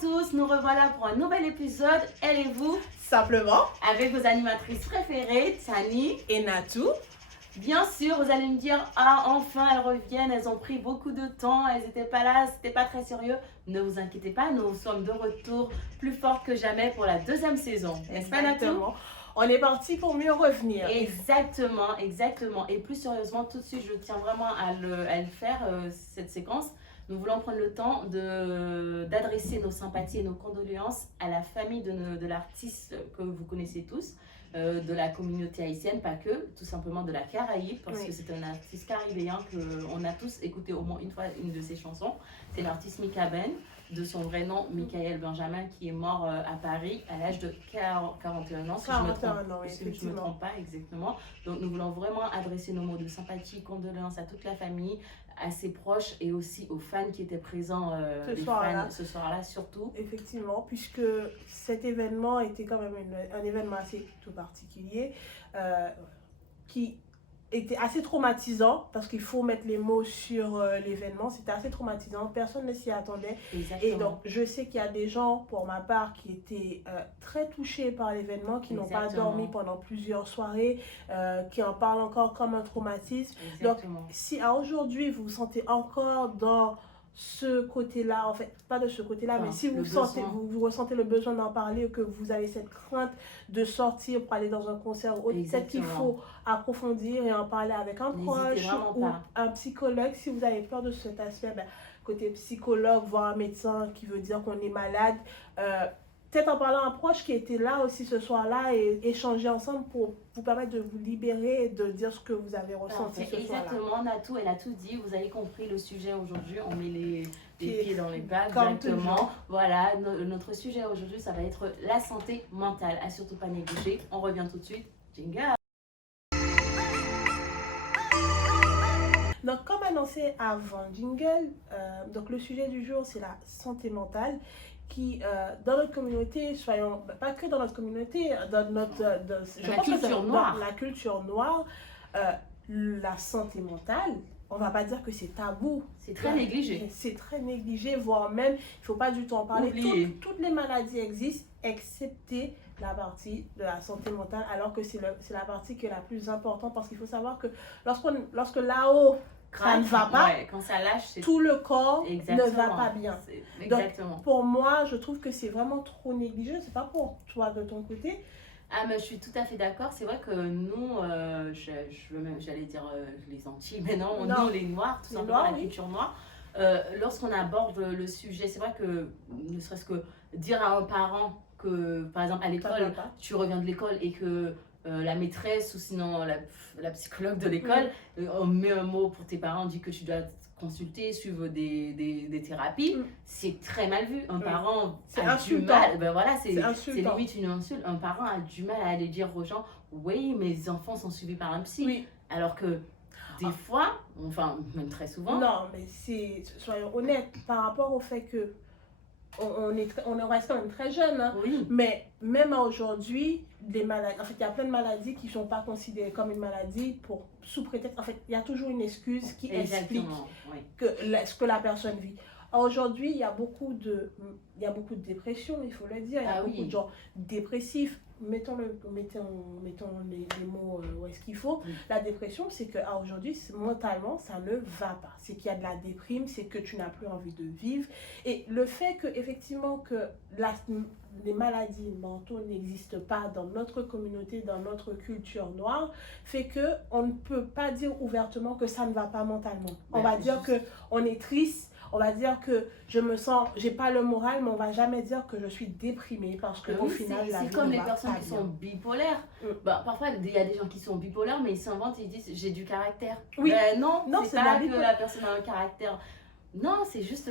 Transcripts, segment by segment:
tous, nous revoilà pour un nouvel épisode, elle et vous, simplement, avec vos animatrices préférées, Tani et Natou. Bien sûr, vous allez me dire, ah enfin elles reviennent, elles ont pris beaucoup de temps, elles n'étaient pas là, c'était pas très sérieux. Ne vous inquiétez pas, nous sommes de retour plus fortes que jamais pour la deuxième saison. N'est-ce pas Natou? On est parti pour mieux revenir. Exactement, exactement. Et plus sérieusement, tout de suite, je tiens vraiment à le faire, cette séquence. Nous voulons prendre le temps d'adresser nos sympathies et nos condoléances à la famille de l'artiste que vous connaissez tous, de la communauté haïtienne, pas que, tout simplement de la Caraïbe, parce que c'est un artiste caribéen qu'on a tous écouté au moins une fois une de ses chansons. C'est l'artiste Mika Ben, de son vrai nom, Michael Benjamin, qui est mort à Paris à l'âge de 41 ans, si je ne me trompe pas exactement. Donc nous voulons vraiment adresser nos mots de sympathie, condoléances à toute la famille, à ses proches et aussi aux fans qui étaient présents ce soir-là surtout. Effectivement, puisque cet événement était quand même un événement assez tout particulier, qui était assez traumatisant, parce qu'il faut mettre les mots sur l'événement. C'était assez traumatisant, personne ne s'y attendait. Exactement. Et donc je sais qu'il y a des gens, pour ma part, qui étaient très touchés par l'événement, qui n'ont pas dormi pendant plusieurs soirées, qui en parlent encore comme un traumatisme. Exactement. Donc si à aujourd'hui vous vous sentez encore dans ce côté-là, en fait, pas de ce côté-là, mais si vous ressentez le besoin d'en parler, ou que vous avez cette crainte de sortir pour aller dans un concert, peut-être qu'il faut approfondir et en parler avec un proche ou un psychologue. Si vous avez peur de cet aspect, côté psychologue, voir un médecin qui veut dire qu'on est malade, peut-être en parlant à un proche qui était là aussi ce soir-là et échanger ensemble pour vous permettre de vous libérer et de dire ce que vous avez ressenti ce soir-là. Exactement, Natou, elle a tout dit. Vous avez compris le sujet aujourd'hui. On met les pieds dans les plats directement. Voilà, notre sujet aujourd'hui, ça va être la santé mentale. À surtout pas négliger. On revient tout de suite. Jingle! Donc, comme annoncé avant Jingle, donc le sujet du jour, c'est la santé mentale qui, dans notre communauté, pas que dans notre communauté, dans la culture noire, la santé mentale, on va pas dire que c'est tabou. C'est très négligé. C'est très négligé, voire même, il faut pas du tout en parler. Toutes les maladies existent, excepté la partie de la santé mentale, alors que c'est la partie qui est la plus importante, parce qu'il faut savoir que lorsque là-haut, ça ne va pas, quand ça lâche, tout le corps ne va pas bien. Exactement. Donc, pour moi, je trouve que c'est vraiment trop négligé. C'est pas pour toi de ton côté. Ah, mais je suis tout à fait d'accord. C'est vrai que nous, j'allais dire les Antilles, mais non, nous les Noirs, tout simplement la culture noire, lorsqu'on aborde le sujet, c'est vrai que ne serait-ce que dire à un parent que, par exemple, à l'école, tu reviens de l'école et que la maîtresse ou sinon la psychologue de l'école, on met un mot pour tes parents, on dit que tu dois consulter, suivre des thérapies, c'est très mal vu. Un parent a du mal, c'est limite une insulte. Un parent a du mal à aller dire aux gens, oui, mes enfants sont suivis par un psy. Alors que des fois, enfin même très souvent. Non, mais soyons honnêtes, par rapport au fait que on reste quand même très jeune, hein, mais même aujourd'hui, il y a plein de maladies qui ne sont pas considérées comme une maladie sous prétexte. En fait, il y a toujours une excuse qui explique ce que la personne vit. Aujourd'hui, il y a beaucoup de dépression, il faut le dire. Il y a beaucoup de gens dépressifs. Mettons les mots où est-ce qu'il faut. La dépression, c'est qu'aujourd'hui, mentalement, ça ne va pas. C'est qu'il y a de la déprime, c'est que tu n'as plus envie de vivre. Et le fait qu'effectivement, les maladies mentales n'existent pas dans notre communauté, dans notre culture noire, fait qu'on ne peut pas dire ouvertement que ça ne va pas mentalement. On va dire qu'on est triste. On va dire que j'ai pas le moral, mais on va jamais dire que je suis déprimée parce que au final, c'est comme les personnes qui sont bipolaires. Parfois, il y a des gens qui sont bipolaires, mais ils s'inventent, ils disent j'ai du caractère. Non, c'est pas que la personne a un caractère. Non, c'est juste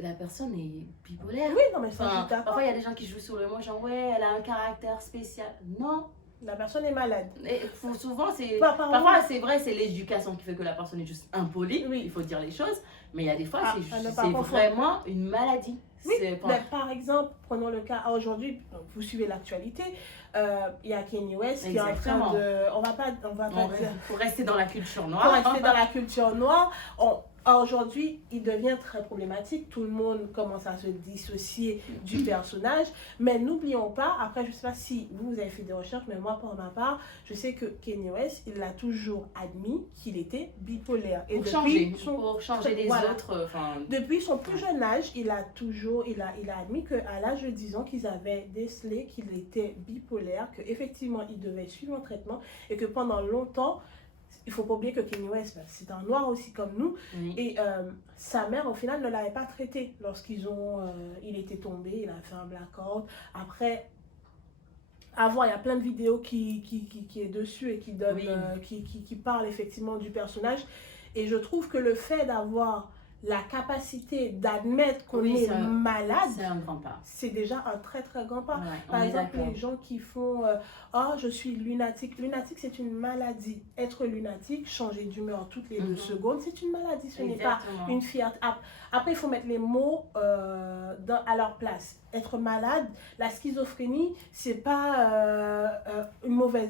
la personne est bipolaire. Oui, non, mais parfois, il y a des gens qui jouent sur le mot, genre elle a un caractère spécial. Non. La personne est malade. Et souvent, parfois, c'est vrai, c'est l'éducation qui fait que la personne est juste impolie. Il faut dire les choses. Mais il y a des fois, c'est vraiment une maladie. Mais par exemple, prenons le cas aujourd'hui, vous suivez l'actualité, il y a Kanye West qui est en train de... On va pas dire... Pour rester dans la culture noire. Pour rester dans la culture noire, Aujourd'hui, il devient très problématique. Tout le monde commence à se dissocier du personnage. Mais n'oublions pas, après, je ne sais pas si vous avez fait des recherches, mais moi, pour ma part, je sais que Kanye West, il a toujours admis qu'il était bipolaire. Et pour changer les autres. Depuis son plus jeune âge, il a admis qu'à l'âge de 10 ans, qu'ils avaient décelé qu'il était bipolaire, qu'effectivement, il devait suivre un traitement et que pendant longtemps, il ne faut pas oublier que Kanye West, c'est un noir aussi comme nous. Oui. Et sa mère, au final, ne l'avait pas traité lorsqu'il était tombé, il a fait un blackout. Après, il y a plein de vidéos qui est dessus et qui donne, qui parlent effectivement du personnage. Et je trouve que le fait d'avoir la capacité d'admettre qu'on est malade, c'est un grand pas. C'est déjà un très très grand pas. Ouais, par exemple, les gens qui font oh, je suis lunatique. Lunatique, c'est une maladie. Être lunatique, changer d'humeur toutes les 2 secondes, c'est une maladie. Ce n'est pas une fierté. Après, il faut mettre les mots à leur place. Être malade, la schizophrénie, c'est pas une mauvais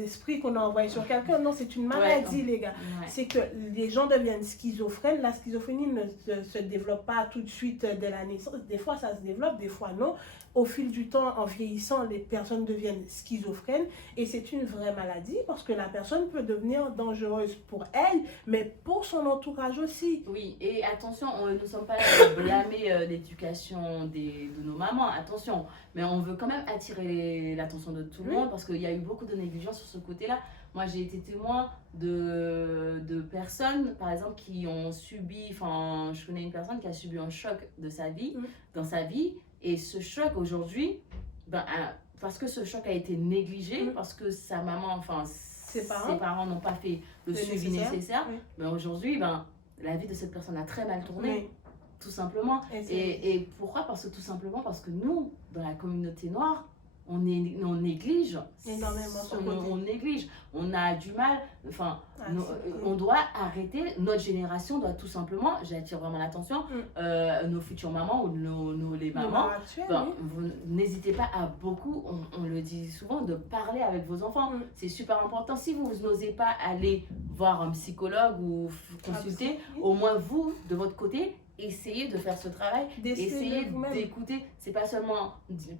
esprit qu'on a envoyé sur quelqu'un. Non, c'est une maladie, les gars. Ouais. C'est que les gens deviennent schizophrènes. La schizophrénie ne se développe pas tout de suite dès la naissance. Des fois, ça se développe, des fois non. Au fil du temps, en vieillissant, les personnes deviennent schizophrènes et c'est une vraie maladie parce que la personne peut devenir dangereuse pour elle, mais pour son entourage aussi. Oui, et attention, nous ne sommes pas là pour blâmer l'éducation de nos mamans, attention, mais on veut quand même attirer l'attention de tout le monde parce qu'il y a eu beaucoup de négligence sur ce côté-là. Moi, j'ai été témoin de personnes, par exemple, qui ont subi, je connais une personne qui a subi un choc de sa vie, dans sa vie. Et ce choc aujourd'hui, parce que ce choc a été négligé, parce que sa maman, ses parents n'ont pas fait le suivi nécessaire, aujourd'hui, la vie de cette personne a très mal tourné, tout simplement. Et pourquoi? Tout simplement parce que nous, dans la communauté noire, on néglige énormément on néglige, on a du mal, on doit arrêter, notre génération doit tout simplement, j'attire vraiment l'attention, nos futures mamans ou les mamans, n'hésitez pas à beaucoup, on le dit souvent, de parler avec vos enfants, c'est super important. Si vous n'osez pas aller voir un psychologue ou consulter, au moins vous, de votre côté, essayez de faire ce travail, essayez d'écouter. C'est pas seulement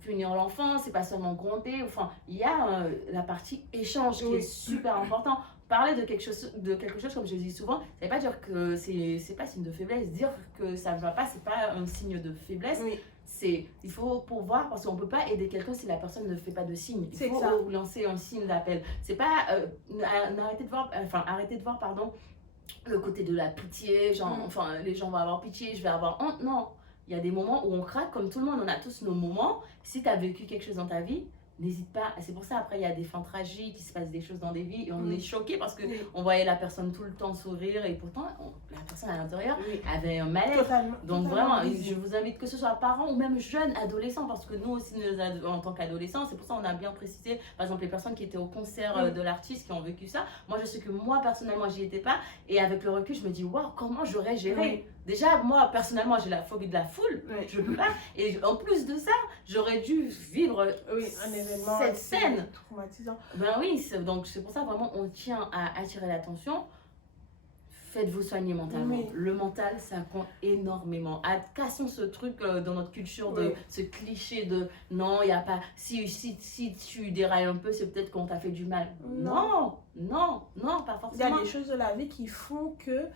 punir l'enfant, c'est pas seulement gronder. Il y a la partie échange qui est super important. Parler de quelque chose comme je dis souvent, ça ne veut pas dire que c'est pas signe de faiblesse. Dire que ça ne va pas, c'est pas un signe de faiblesse. Il faut pouvoir, parce qu'on ne peut pas aider quelqu'un si la personne ne fait pas de signe. Il faut lancer un signe d'appel. C'est pas arrêtez de voir, le côté de la pitié, les gens vont avoir pitié, je vais avoir honte. Non, il y a des moments où on craque comme tout le monde, on a tous nos moments. Si tu as vécu quelque chose dans ta vie, n'hésite pas. C'est pour ça, après, il y a des fins tragiques, il se passe des choses dans des vies et on est choqué parce qu'on voyait la personne tout le temps sourire et pourtant, la personne à l'intérieur avait un mal-être. Donc vraiment, je vous invite que ce soit parents ou même jeunes adolescents, parce que nous aussi, en tant qu'adolescents, c'est pour ça qu'on a bien précisé, par exemple, les personnes qui étaient au concert de l'artiste, qui ont vécu ça. Moi, je sais que moi, personnellement, j'y étais pas et avec le recul, je me dis, waouh, comment j'aurais géré? Déjà, moi, personnellement, j'ai la phobie de la foule, je ne peux pas. Et en plus de ça, j'aurais dû vivre un événement cette scène traumatisant. Donc c'est pour ça, vraiment, on tient à attirer l'attention. Faites-vous soigner mentalement. Le mental, ça compte énormément. Cassons ce truc dans notre culture, ce cliché de non, il n'y a pas. Si tu dérailles un peu, c'est peut-être qu'on t'a fait du mal. Non, pas forcément. Il y a des choses de la vie qui font que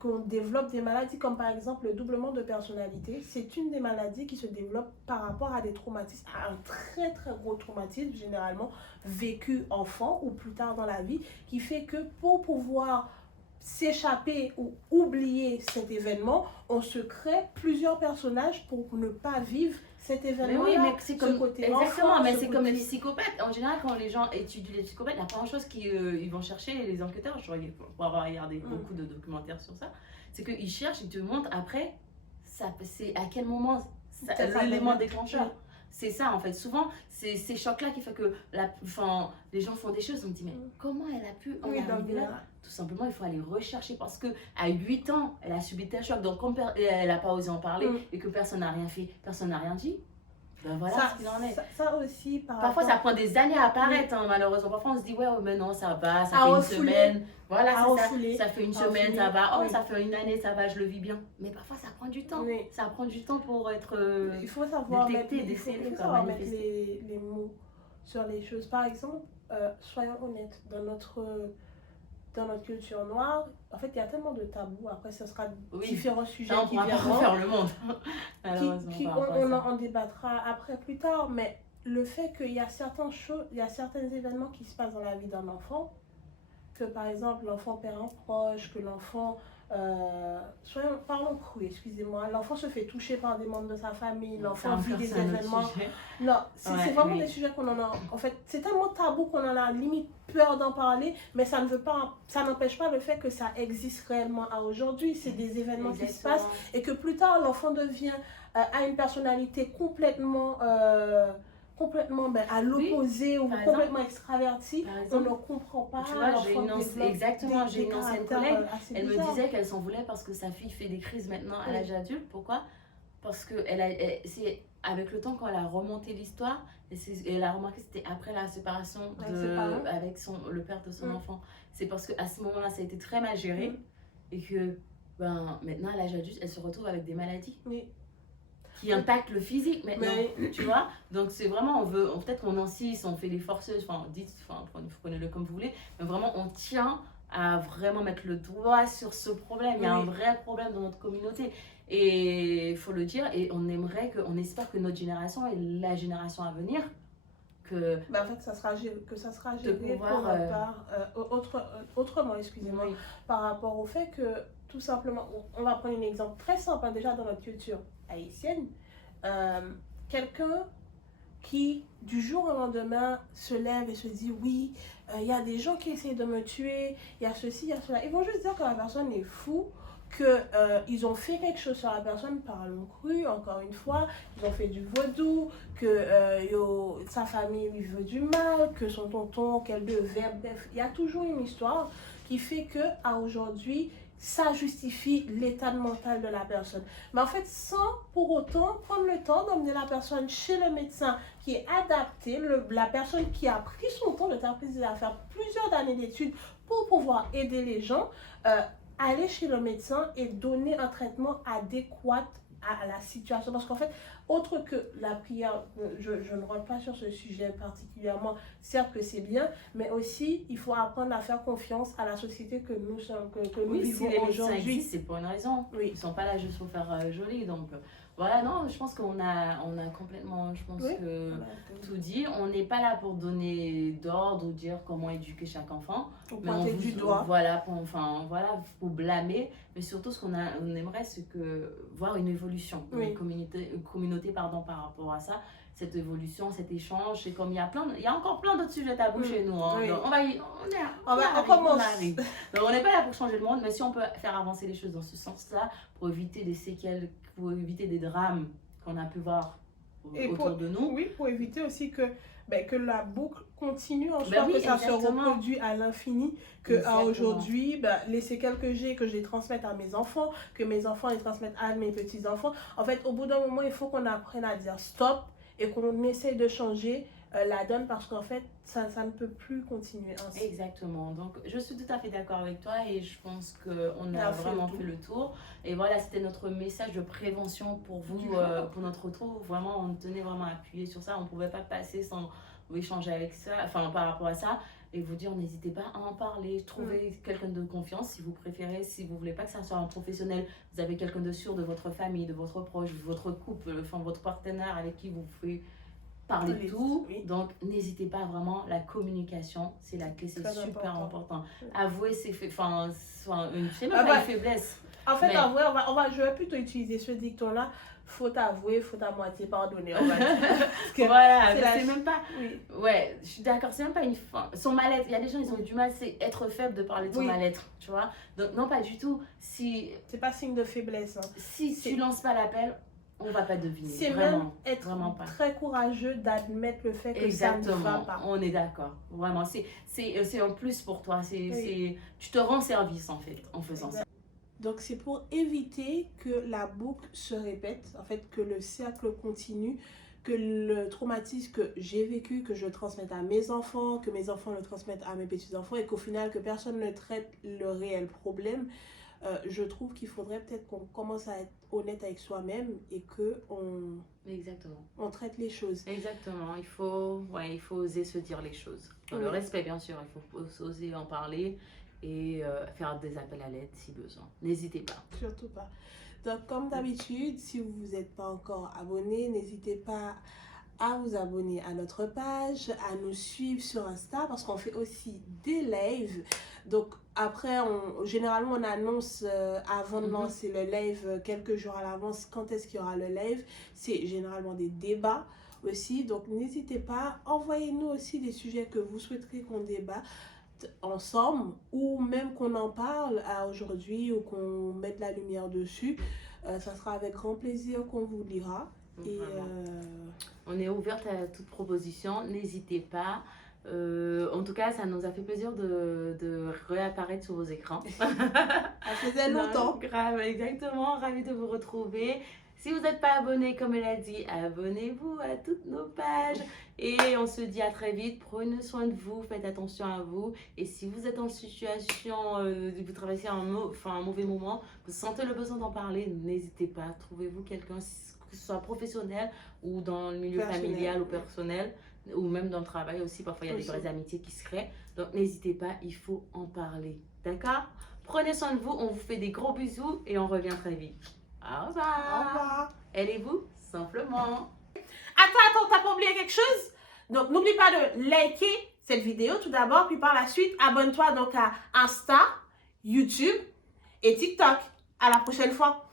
qu'on développe des maladies comme par exemple le doublement de personnalité. C'est une des maladies qui se développe par rapport à des traumatismes, à un très très gros traumatisme généralement vécu enfant ou plus tard dans la vie, qui fait que pour pouvoir s'échapper ou oublier cet événement, on se crée plusieurs personnages pour ne pas vivre cet événement. Mais c'est comme c'est comme les psychopathes. En général, quand les gens étudient les psychopathes, la première chose qu'ils vont chercher, les enquêteurs, pour avoir regardé beaucoup de documentaires sur ça, c'est qu'ils cherchent, ils te montrent après, c'est à quel moment l'élément déclencheur. C'est ça en fait, souvent c'est ces chocs-là qui fait que les gens font des choses, on me dit mais comment elle a pu en arriver là? Tout simplement, il faut aller rechercher parce qu'à 8 ans, elle a subi tel choc, donc comme elle n'a pas osé en parler et que personne n'a rien fait, personne n'a rien dit. Ben voilà ce qu'il en est. Ça aussi, parfois, ça prend des années à apparaître, hein, malheureusement. Parfois, on se dit, ouais, mais non, ça va, ça fait une semaine. Voilà, c'est ça. Ça fait une semaine, ça va. Oh, ça fait une année, ça va, je le vis bien. Mais parfois, ça prend du temps. Oui. Ça prend du temps pour être il faut savoir mettre les mots sur les choses. Par exemple, soyons honnêtes, dans notre culture noire, en fait, il y a tellement de tabous. Après, ce sera différents sujets qui viendront. Faire le monde. On en débattra après plus tard, mais le fait qu'il y a certains événements qui se passent dans la vie d'un enfant, que par exemple l'enfant perd un proche, que l'enfant, parlons cru, excusez-moi, l'enfant se fait toucher par des membres de sa famille, l'enfant vit des événements. Non, c'est vraiment des sujets qu'on en a. En fait, c'est tellement tabou qu'on en a limite peur d'en parler, mais ça n'empêche pas le fait que ça existe réellement à aujourd'hui. C'est des événements qui se passent et que plus tard l'enfant devient a une personnalité complètement à l'opposé ou complètement extraverti, on ne comprend pas. Tu vois, j'ai une ancienne collègue, elle me disait qu'elle s'en voulait parce que sa fille fait des crises maintenant à l'âge adulte. Pourquoi? Parce que c'est avec le temps, quand elle a remonté l'histoire, elle a remarqué que c'était après la séparation avec le père de son enfant. C'est parce qu'à ce moment-là, ça a été très mal géré et que maintenant, à l'âge adulte, elle se retrouve avec des maladies. Qui impacte le physique maintenant, tu vois. Donc c'est vraiment, peut-être qu'on insiste, on fait des forceuses, prenez-le comme vous voulez, mais vraiment on tient à vraiment mettre le doigt sur ce problème. Il y a un vrai problème dans notre communauté et il faut le dire, et on espère que notre génération et la génération à venir, que en fait ça sera géré pour notre part, autrement, excusez-moi, par rapport au fait que tout simplement, on va prendre un exemple très simple, déjà dans notre culture haïtienne, quelqu'un qui du jour au lendemain se lève et se dit oui, il y a des gens qui essayent de me tuer, il y a ceci, il y a cela, ils vont juste dire que la personne est fou, qu'ils ont fait quelque chose sur la personne par le cru, encore une fois, ils ont fait du vaudou, que sa famille lui veut du mal, que son tonton, qu'elle devait, bref, il y a toujours une histoire qui fait qu'à aujourd'hui, ça justifie l'état mental de la personne. Mais en fait, sans pour autant prendre le temps d'emmener la personne chez le médecin qui est adapté, la personne qui a pris son temps, le temps à faire plusieurs années d'études pour pouvoir aider les gens, aller chez le médecin et donner un traitement adéquat à la situation. Parce qu'en fait, autre que la prière, je ne rentre pas sur ce sujet particulièrement, certes que c'est bien, mais aussi il faut apprendre à faire confiance à la société que nous sommes, que nous vivons aujourd'hui. C'est pour une raison. Ils ne sont pas là juste pour faire joli. Donc voilà, non, je pense qu'on a complètement, tout dit. On n'est pas là pour donner d'ordre ou dire comment éduquer chaque enfant. Mais on du doigt. Voilà, pour blâmer. Mais surtout, ce qu'on aimerait, c'est voir une évolution dans une communauté par rapport à ça. Cette évolution, cet échange, c'est comme il y a encore plein d'autres sujets tabous chez nous. Hein. Donc, on commence. Donc on n'est pas là pour changer le monde, mais si on peut faire avancer les choses dans ce sens-là, pour éviter des séquelles, pour éviter des drames qu'on a pu voir autour de nous. Oui, pour éviter aussi que la boucle continue en soi, que ça se reproduit à l'infini, qu'à aujourd'hui, les séquelles que j'ai, que je les transmette à mes enfants, que mes enfants les transmettent à mes petits-enfants. En fait, au bout d'un moment, il faut qu'on apprenne à dire stop et qu'on essaye de changer la donne, parce qu'en fait, ça ne peut plus continuer ainsi. Exactement. Donc, je suis tout à fait d'accord avec toi et je pense qu'on a vraiment fait le tour. Et voilà, c'était notre message de prévention pour vous, pour notre retour. Vraiment, on tenait vraiment à appuyer sur ça. On ne pouvait pas passer sans échanger avec ça, par rapport à ça. Et vous dire, n'hésitez pas à en parler. Trouvez quelqu'un de confiance si vous préférez. Si vous ne voulez pas que ça soit un professionnel, vous avez quelqu'un de sûr de votre famille, de votre proche, de votre couple, votre partenaire avec qui vous pouvez parler de tout. Donc n'hésitez pas, vraiment, la communication c'est la clé, c'est super important. Avouer c'est même pas une faiblesse. En fait, avouer, je vais plutôt utiliser ce dicton là: faut avouer, faut à moitié pardonner. Voilà, c'est même pas. Ouais, je suis d'accord, c'est même pas une fin. Son mal-être, il y a des gens, ils ont du mal, c'est être faible de parler de son mal-être, tu vois. Donc non, pas du tout. C'est pas signe de faiblesse. Hein. Si tu lances pas l'appel, on va pas deviner. C'est même être très courageux d'admettre le fait que ça ne va pas. On est d'accord. Vraiment, c'est un plus pour toi. Tu te rends service en fait en faisant ça. Donc c'est pour éviter que la boucle se répète, en fait, que le cercle continue, que le traumatisme que j'ai vécu, que je transmette à mes enfants, que mes enfants le transmettent à mes petits-enfants et qu'au final, que personne ne traite le réel problème, je trouve qu'il faudrait peut-être qu'on commence à être honnête avec soi-même et qu'on on traite les choses. Exactement, il faut oser se dire les choses. Dans le respect, bien sûr, il faut oser en parler et faire des appels à l'aide si besoin. N'hésitez pas. Surtout pas. Donc, comme d'habitude, si vous n'êtes pas encore abonné, n'hésitez pas à vous abonner à notre page, à nous suivre sur Insta parce qu'on fait aussi des lives. Donc, après, généralement, on annonce avant de lancer le live quelques jours à l'avance quand est-ce qu'il y aura le live. C'est généralement des débats aussi. Donc, n'hésitez pas. Envoyez-nous aussi des sujets que vous souhaiterez qu'on débatte ensemble ou même qu'on en parle aujourd'hui ou qu'on mette la lumière dessus. Ça sera avec grand plaisir qu'on vous lira. Et on est ouverte à toute proposition, n'hésitez pas. En tout cas, ça nous a fait plaisir de réapparaître sur vos écrans. Ça faisait longtemps. Grave, exactement, ravi de vous retrouver. Si vous n'êtes pas abonné, comme elle a dit, abonnez-vous à toutes nos pages. Et on se dit à très vite. Prenez soin de vous, faites attention à vous. Et si vous êtes en situation, vous traversez un mauvais moment, vous sentez le besoin d'en parler, n'hésitez pas. Trouvez-vous quelqu'un, que ce soit professionnel ou dans le milieu familial ou personnel, ou même dans le travail aussi. Parfois, il y a des vraies amitiés qui se créent. Donc, n'hésitez pas, il faut en parler. D'accord? Prenez soin de vous. On vous fait des gros bisous et on revient très vite. Au revoir. Au revoir. Aidez-vous simplement. Attends, t'as pas oublié quelque chose? Donc, n'oublie pas de liker cette vidéo tout d'abord, puis par la suite, abonne-toi donc à Insta, YouTube et TikTok. À la prochaine fois.